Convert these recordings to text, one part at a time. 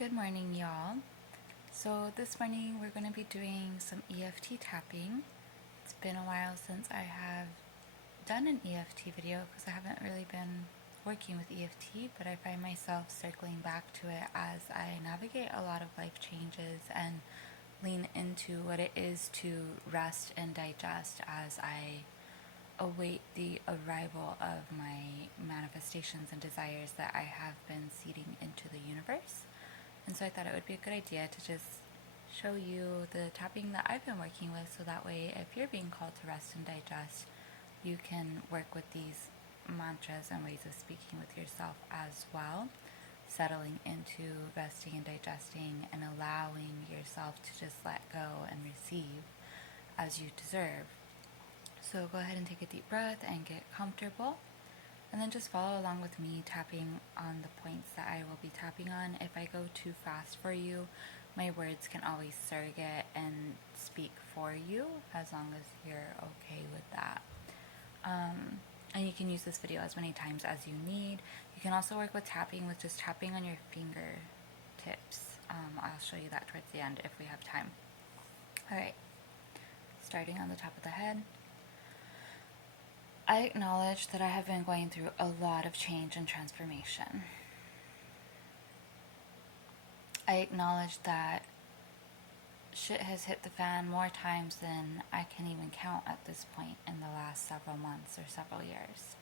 Good morning, y'all. So, this morning we're going to be doing some EFT tapping. It's been a while since I have done an EFT video because I haven't really been working with EFT, but I find myself circling back to it as I navigate a lot of life changes and lean into what it is to rest and digest as I await the arrival of my manifestations and desires that I have been seeding into the universe. And so I thought it would be a good idea to just show you the tapping that I've been working with, so that way if you're being called to rest and digest, you can work with these mantras and ways of speaking with yourself as well, settling into resting and digesting and allowing yourself to just let go and receive as you deserve. So go ahead and take a deep breath and get comfortable. And then just follow along with me tapping on the points that I will be tapping on. If I go too fast for you, my words can always surrogate and speak for you, as long as you're okay with that. And you can use this video as many times as you need. You can also work with tapping, with just tapping on your fingertips. I'll show you that towards the end if we have time. Alright, starting on the top of the head. I acknowledge that I have been going through a lot of change and transformation. I acknowledge that shit has hit the fan more times than I can even count at this point in the last several months or several years.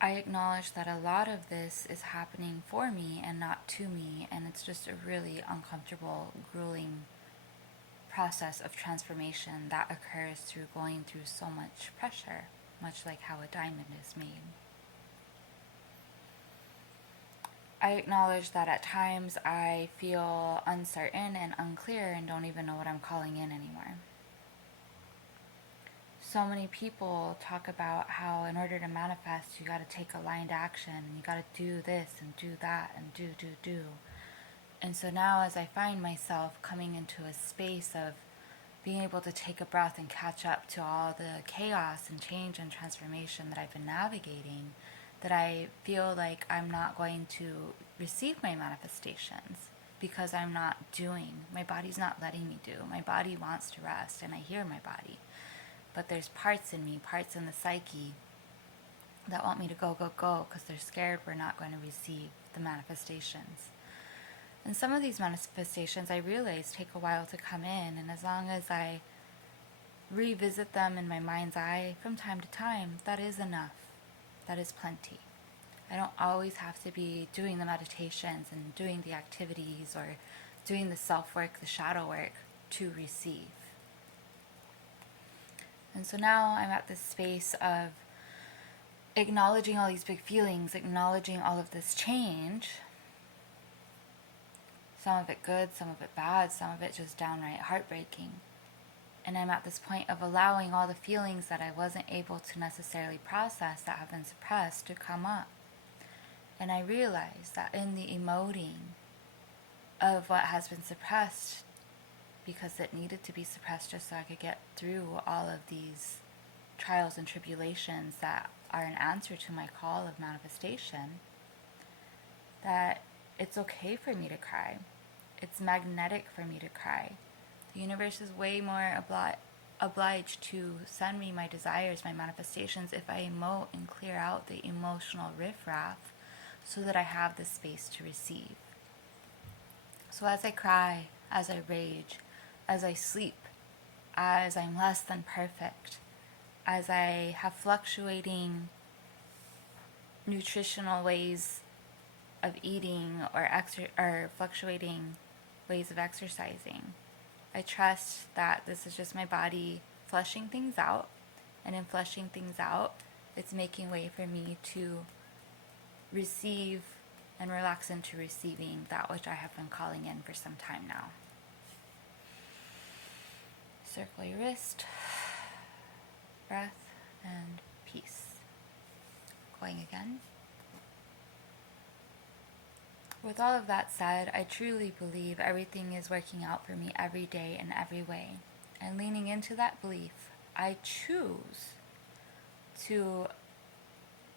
I acknowledge that a lot of this is happening for me and not to me, and it's just a really uncomfortable, grueling process of transformation that occurs through going through so much pressure, much like how a diamond is made. I acknowledge that at times I feel uncertain and unclear and don't even know what I'm calling in anymore. So many people talk about how in order to manifest, you got to take aligned action and you got to do this and do that and do. And so now, as I find myself coming into a space of being able to take a breath and catch up to all the chaos and change and transformation that I've been navigating, that I feel like I'm not going to receive my manifestations because I'm not doing. My body's not letting me do. My body wants to rest, and I hear my body. But there's parts in me, parts in the psyche that want me to go, because they're scared we're not going to receive the manifestations. And some of these manifestations, I realize, take a while to come in, and as long as I revisit them in my mind's eye from time to time, that is enough. That is plenty. I don't always have to be doing the meditations and doing the activities or doing the self-work, the shadow work to receive. And so now I'm at this space of acknowledging all these big feelings, acknowledging all of this change. Some of it good, some of it bad, some of it just downright heartbreaking. And I'm at this point of allowing all the feelings that I wasn't able to necessarily process, that have been suppressed, to come up. And I realize that in the emoting of what has been suppressed, because it needed to be suppressed just so I could get through all of these trials and tribulations that are an answer to my call of manifestation, that it's okay for me to cry. It's magnetic for me to cry. The universe is way more obliged to send me my desires, my manifestations, if I emote and clear out the emotional riffraff so that I have the space to receive. So as I cry, as I rage, as I sleep, as I'm less than perfect, as I have fluctuating nutritional ways of eating or fluctuating ways of exercising, I trust that this is just my body flushing things out, and in flushing things out, it's making way for me to receive and relax into receiving that which I have been calling in for some time now. Circle your wrist, breath, and peace. Going again. With all of that said, I truly believe everything is working out for me every day in every way. And leaning into that belief, I choose to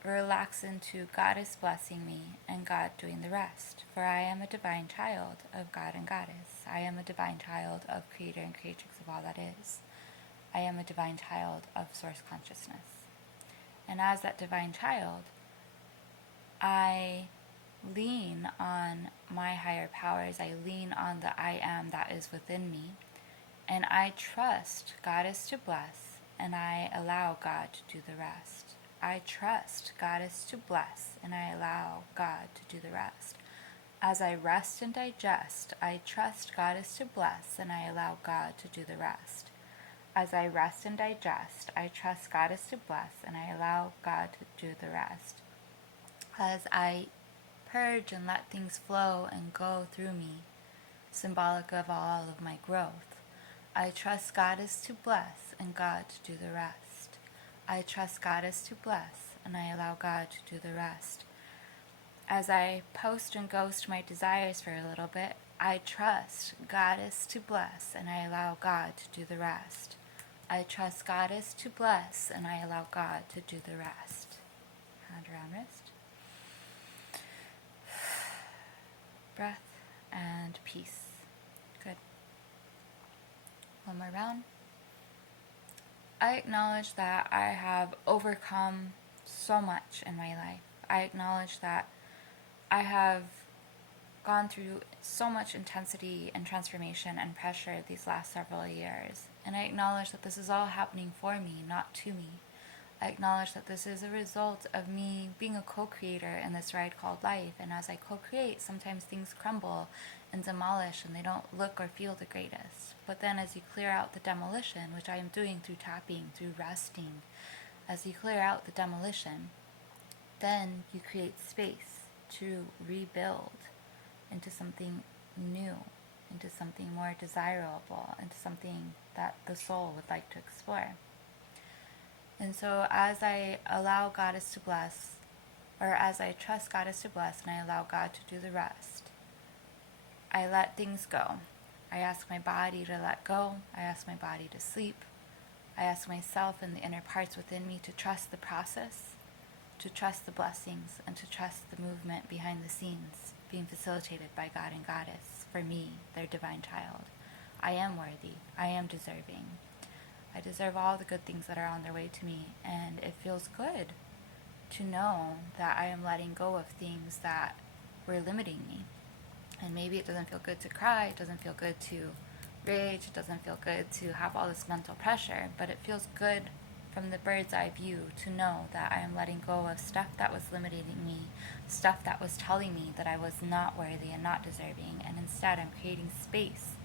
relax into God is blessing me and God doing the rest. For I am a divine child of God and Goddess. I am a divine child of Creator and Creatrix of all that is. I am a divine child of Source Consciousness. And as that divine child, I lean on my higher powers. I lean on the I am that is within me. And I trust God is to bless, and I allow God to do the rest. I trust God is to bless, and I allow God to do the rest. As I rest and digest, I trust God is to bless, and I allow God to do the rest. As I rest and digest, I trust God is to bless, and I allow God to do the rest. As I purge and let things flow and go through me, symbolic of all of my growth, I trust God is to bless and God to do the rest. I trust God is to bless and I allow God to do the rest. As I post and ghost my desires for a little bit, I trust God is to bless and I allow God to do the rest. I trust God is to bless and I allow God to do the rest. Hand around wrist. Breath and peace. Good. One more round. I acknowledge that I have overcome so much in my life. I acknowledge that I have gone through so much intensity and transformation and pressure these last several years. And I acknowledge that this is all happening for me, not to me. I acknowledge that this is a result of me being a co-creator in this ride called life. And as I co-create, sometimes things crumble and demolish and they don't look or feel the greatest. But then as you clear out the demolition, which I am doing through tapping, through resting, as you clear out the demolition, then you create space to rebuild into something new, into something more desirable, into something that the soul would like to explore. And so as I allow Goddess to bless, or as I trust Goddess to bless and I allow God to do the rest, I let things go. I ask my body to let go. I ask my body to sleep. I ask myself and the inner parts within me to trust the process, to trust the blessings, and to trust the movement behind the scenes being facilitated by God and Goddess for me, their divine child. I am worthy. I am deserving. I deserve all the good things that are on their way to me, and it feels good to know that I am letting go of things that were limiting me. And maybe it doesn't feel good to cry, it doesn't feel good to rage, it doesn't feel good to have all this mental pressure, but it feels good from the bird's eye view to know that I am letting go of stuff that was limiting me, stuff that was telling me that I was not worthy and not deserving, and instead I'm creating space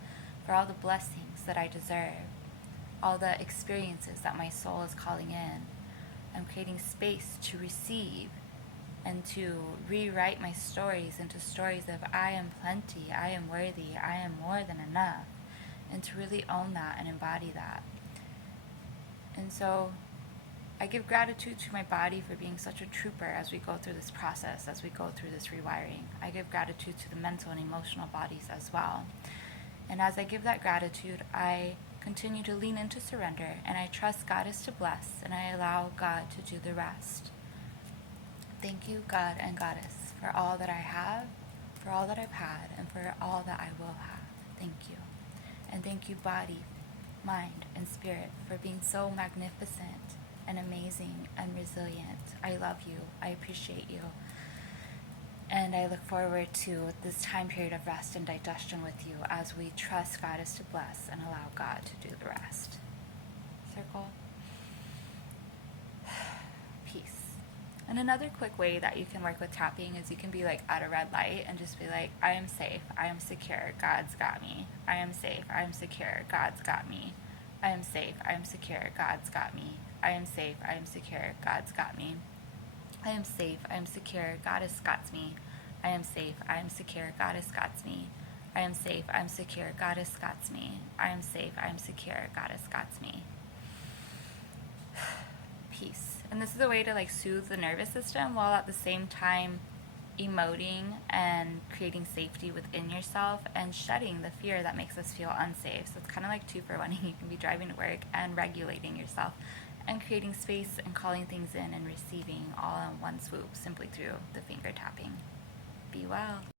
for all the blessings that I deserve, all the experiences that my soul is calling in. I'm creating space to receive and to rewrite my stories into stories of I am plenty, I am worthy, I am more than enough, and to really own that and embody that. And so I give gratitude to my body for being such a trooper as we go through this process, as we go through this rewiring. I give gratitude to the mental and emotional bodies as well. And as I give that gratitude, I continue to lean into surrender, and I trust God is to bless, and I allow God to do the rest. Thank you, God and Goddess, for all that I have, for all that I've had, and for all that I will have. Thank you. And thank you, body, mind, and spirit, for being so magnificent and amazing and resilient. I love you. I appreciate you. And I look forward to this time period of rest and digestion with you as we trust God is to bless and allow God to do the rest. Circle. Peace. And another quick way that you can work with tapping is you can be like at a red light and just be like, I am safe, I am secure, God's got me. I am safe, I am secure, God's got me. I am safe, I am secure, God's got me. I am safe, I am secure, God's got me. I am safe, I am secure, Goddess got me. I am safe, I am secure, Goddess got me. I am safe, I am secure, Goddess got me. I am safe, I am secure, Goddess got me. Peace. And this is a way to like soothe the nervous system while at the same time emoting and creating safety within yourself and shedding the fear that makes us feel unsafe. So it's kind of like 2 for 1. You can be driving to work and regulating yourself and creating space and calling things in and receiving all in one swoop simply through the finger tapping. Be well.